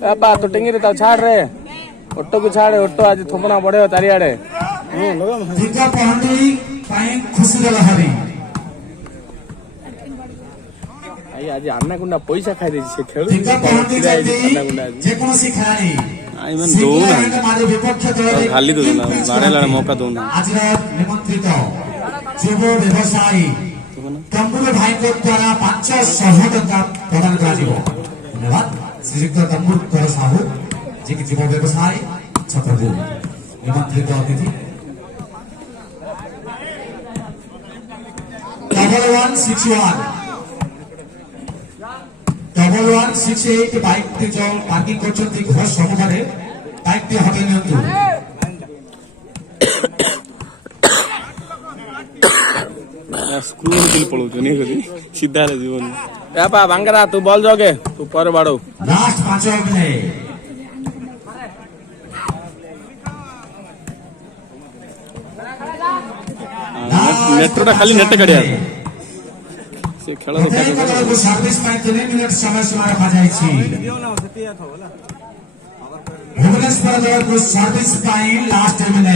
पापा तो टिंगी रे छाड़ रे ऑटो को छाड़े ऑटो आज थोपना पड़े चारियाडे आज अन्ना गुंडा पैसा खाई दे से खेल खाली दौना बाड़े लाड़े मौका दौना युव व्यवसायी तंबुर भाई को द्वारा 500 टका प्रदान करा धन्यवाद श्रीयुक्त तंबुर साहू जी की युव व्यवसायी छत्रपुर निमंत्रित अतिथि 1168 बाइक जो पार्किंग कर घर सम्मुखें बाइक हटे नि स्कूल के पड़ो नहीं कभी सीधा रे जीवन पापा बांगरा तू बॉल जोगे तू पर बाड़ो लास्ट 5 मिनट नेटटा खाली नेट कड़िया से खेल देखा सर्विस में 3 मिनट समय सीमा रखा जाय छी भुवनेश्वर दल को सर्विस पाई लास्ट मिनट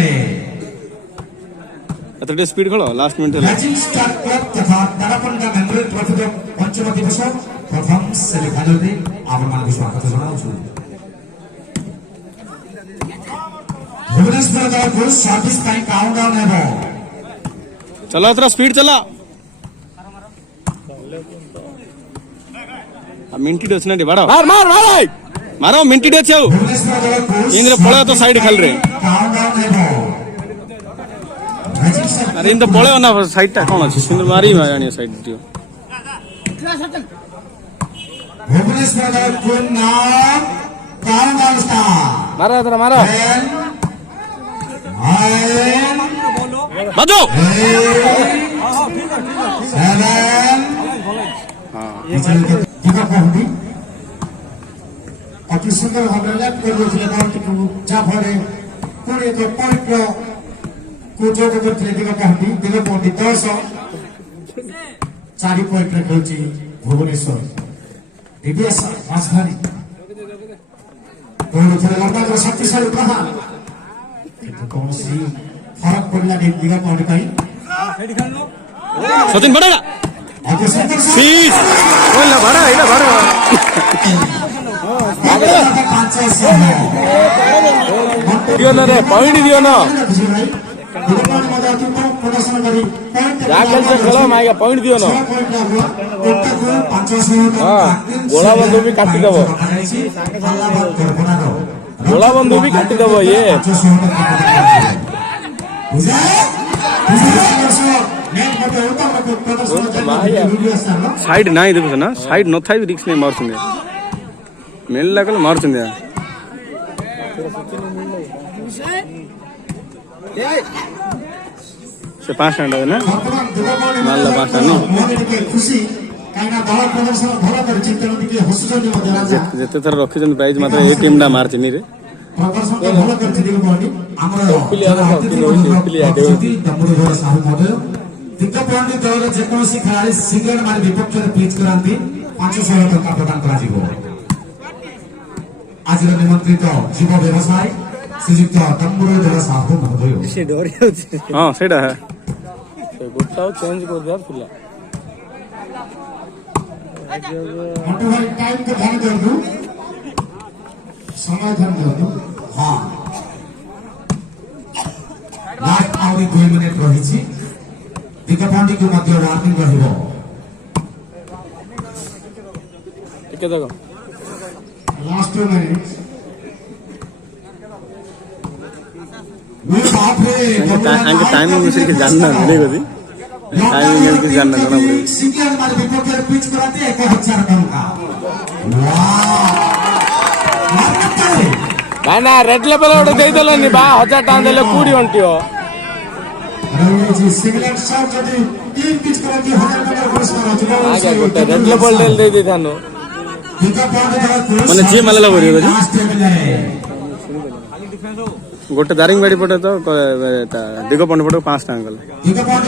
अतटे स्पीड खेलो last minute matching start club तथा तारापंडा मेमोरियल ट्रॉफी पंचम दिवस प्रथम सेमीफाइनल रे आपण मान स्वागत जणाउ छु भुवनेश्वर दल को सर्विस पाई काउंटडाउन हेबो चलो इतना स्पीड चला मिंटी डच ना बाड़ो मार मार मार मारो मिंटी डच आउ भुवनेश्वर दल को इंद्र पळे तो साइड खेल रे काउंटडाउन हेबो अरे इन तो पळे ना साइड टा कोन अछि सिंगल मारी मायानी साइड दियो भुवनेश्वर दल को नाम काउंटडाउन स्टार्ट मारो इधर मारो बाजो 7 अति सुंदर भाव लैप कर जाफरे पुणे तो पॉइंट को जो करते दिग कहती दिग पंडित 10 4 पॉइंट रखी भुवनेश्वर दिव्यास राजधानी लंबा शक्तिशाली प्रहार कौन सी फरक पड़ला दिग पंडित सचिन बड़ेगा शीश बोला बड़ा इला बड़ा दियो ना रे पॉइंट दियो ना जाकर से खेलो माइका पॉइंट दियो ना गोला बंदू भी काटी देबो गोला बंदू भी काटी देबो ये साइड ना देखो ना साइड न था भी रिक्स नहीं मार सुने मेल लगल मार सुने से 5 स्टैंड है ना मान ला 5 स्टैंड खुशी काइना दल प्रदर्शन भलो कर चिंतन दिके हसुजनी मध्य जेते थर रखि जन प्राइज मात्र ए टीम डा मार चिनी रे प्रदर्शन तो भलो कर चिनी कोनी हमर तंबुर घर साहू महोदय दिग्ग पंडित दल जे कोनसी खेलाड़ी सिंगल मार विपक्ष रे पिच करांती 500 टका प्रदान करा जीवो आज निमंत्रित युव व्यवसायी श्रीयुक्त तंबुर घर साहू महोदय से डोरी होछि हां सेटा है से गुट्टा चेंज कर दिया फुला मोटू भाई टाइम को ध्यान दो समय ध्यान दो हां लास्ट आउरी 2 मिनट रही छी दिग्ग पंडित को मध्य वार्निंग रहिबो ठीक है देखो लास्ट 2 मिनट मैं बाप रे आगे टाइमिंग उसी के जानना नहीं होती टाइमिंग के जानना ना पड़े सिंगल हमारे विपक्ष में पिच कराते 1000 टका वाह ना रेड लेवल ओडे दे देलनी बा 1000 टका देले 20 घंटियो अरे जी सिंगल शॉट जदी टीम पिच कराती 1000 टका पुरस्कार आगे गोटे रेड लेवल दे दे थानो माने जे मालला बोरी लास्ट मिले गोटे दारिंगबाड़ी पटे तो दिग पंड पटे 5 टांगल दिग पंड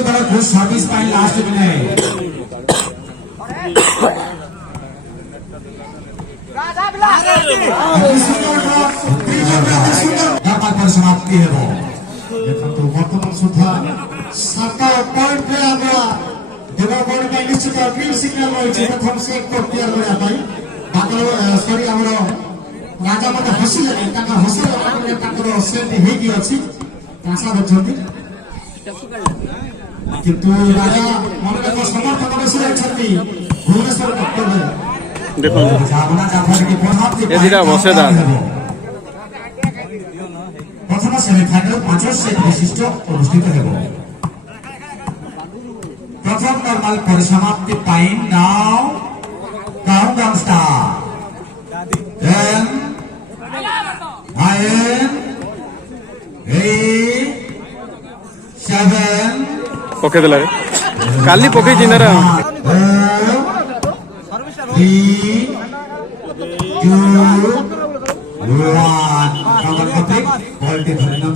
सर्विस पाई लास्ट मिले परिसमाप्ति हेब ଦେଖନ୍ତୁ ବର୍ତ୍ତମାନ ସୁଦ୍ଧା 7 ପଏଣ୍ଟରେ ଆଗୁଆ ଦେବଗଡ଼ ପାଇଁ ନିଶ୍ଚିତ ଗ୍ରୀନ୍ ସିଗ୍ନାଲ ରହିଛି ପ୍ରଥମ ସେଟ କ୍ଲିୟର କରିବା ପାଇଁ ସରି ଆମର ରାଜା ମାନେ ହସିଲେନି ତାଙ୍କ ହସରେ ତାଙ୍କର ସେଟ ହେଇକି ଅଛି ଆଶା କରୁଛନ୍ତି କିନ୍ତୁ ରାଜା ଅନେକ ସମର୍ଥକ ବେଶୀ ଅଛନ୍ତି ଭୁବନେଶ୍ୱର ଡକ୍ଟରରେ ଦେଖନ୍ତୁ जावना जाफर की प्रभाव ये दिला बसेदार। प्रथम सेमीफाइनल 5 सेट विशिष्ट अनुष्ठित हेब प्रथम नॉर्मल परिसमाप्ति टाइम नाउ काउंटडाउन स्टार्ट 10 9 8 7 ପକେଇ ଦେଲା ରେ କାଲି ପକେଇ ଜିନାରା 3 2 1 बॉल टी धरने